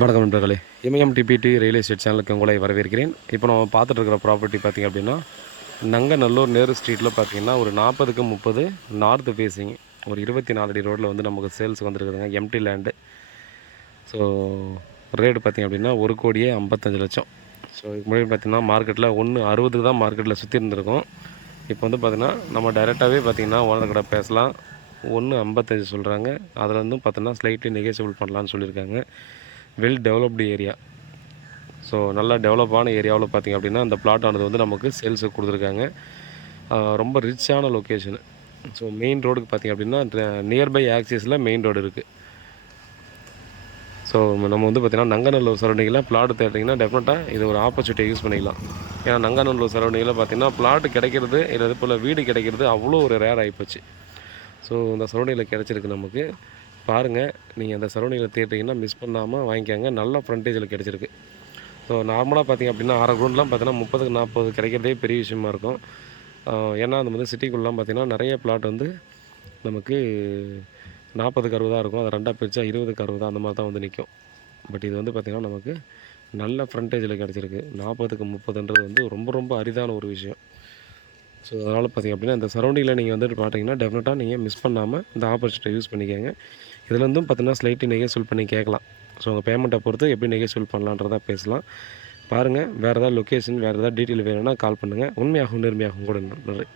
வணக்கம் நண்பர்களே. DBT real estate சேனலுக்கு உங்களை வரவேற்கிறேன். இப்போ நம்ம பார்த்துட்டு இருக்கிற ப்ராப்பர்ட்டி பார்த்திங்க அப்படின்னா, நங்கநல்லூர் நேரு ஸ்ட்ரீட்டில் பார்த்திங்கன்னா ஒரு 40க்கு 30 நார்த் ஃபேஸிங் ஒரு 24 அடி ரோட்டில் வந்து நமக்கு சேல்ஸ் வந்துருக்குதுங்க. Empty land. ஸோ ரேட்டு பார்த்திங்க அப்படின்னா 1,55,00,000. ஸோ இதுக்கு முன்னாடி பார்த்திங்கன்னா மார்க்கெட்டில் 1,60 தான் மார்க்கெட்டில் சுற்றி இருந்திருக்கும். இப்போ வந்து பார்த்திங்கன்னா நம்ம டைரெக்டாகவே பார்த்திங்கன்னா ஓனர் கடை பேசலாம். 1,55 சொல்கிறாங்க. அதில் இருந்தும் பார்த்தோன்னா ஸ்லைட்லி நெகோசியபிள் பண்ணலான்னு சொல்லியிருக்காங்க. Well developed area. ஸோ நல்லா டெவலப்பான ஏரியாவில் பார்த்திங்க அப்படின்னா அந்த பிளாட் ஆனது வந்து நமக்கு சேல்ஸுக்கு கொடுத்துருக்காங்க. ரொம்ப ரிச்சான லொக்கேஷனு. ஸோ மெயின் ரோடுக்கு பார்த்திங்க அப்படின்னா நியர்பை ஆக்சிஸில் மெயின் ரோடு இருக்குது. ஸோ நம்ம வந்து பார்த்திங்கன்னா நங்கநல்லூர் சரௌண்டிங்கில் பிளாட் தேடிங்கன்னா டெஃபினட்டாக இது ஒரு ஆப்பர்ச்சுனிட்டியை யூஸ் பண்ணிக்கலாம். ஏன்னா நங்கநல்லூர் சரௌண்டிங்கில் பார்த்திங்கன்னா பிளாட் கிடைக்கிறது இல்லை இது போல் வீடு கிடைக்கிறது அவ்வளோ ஒரு ரேர் ஆகிப்போச்சு. ஸோ இந்த சரௌண்டிங்கில் கிடச்சிருக்கு நமக்கு. பாருங்கள், நீங்கள் அந்த சரௌண்டிங்கில் தேடிங்கன்னா மிஸ் பண்ணாமல் வாங்கிக்காங்க. நல்ல ஃப்ரண்டேஜில் கிடச்சிருக்கு. ஸோ நார்மலாக பார்த்திங்க அப்படின்னா 1/2 கிரவுண்ட்லாம் பார்த்தீங்கன்னா 30க்கு 40 கிடைக்கிறதே பெரிய விஷயமா இருக்கும். ஏன்னா அந்த வந்து சிட்டிக்குள்ளலாம் பார்த்திங்கன்னா நிறைய பிளாட் வந்து நமக்கு 40க்கு 60 இருக்கும். அதை ரெண்டாக பிரித்தா 20க்கு 60 அந்த மாதிரி தான் வந்து நிற்கும். பட் இது வந்து பார்த்திங்கன்னா நமக்கு நல்ல ஃப்ரண்டேஜில் கிடச்சிருக்கு. 40க்கு 30ன்றது வந்து ரொம்ப ரொம்ப அரிதான ஒரு விஷயம். ஸோ அதனால் பார்த்திங்க அப்படின்னா இந்த சரௌண்டிங்கில் நீங்கள் வந்துட்டு பார்த்தீங்கன்னா டெஃபினட்டாக நீங்கள் மிஸ் பண்ணாமல் இந்த ஆப்பர்ச்சுனிட்டியை யூஸ் பண்ணிக்கோங்க. இதுலேருந்தும் பார்த்தீங்கன்னா ஸ்லைட்லி நெகோசியபிள் பண்ணி கேட்கலாம். ஸோ உங்கள் பேமெண்ட்டை பொறுத்து எப்படி நெகோசியபிள் பண்ணலான்றதா பேசலாம். பாருங்கள், வேறு ஏதாவது லொக்கேஷன் வேறு ஏதாவது டீட்டெயில் வேணும்னா கால் பண்ணுங்கள். உண்மையாகவும் நேர்மையாகவும் கூட நன்றி.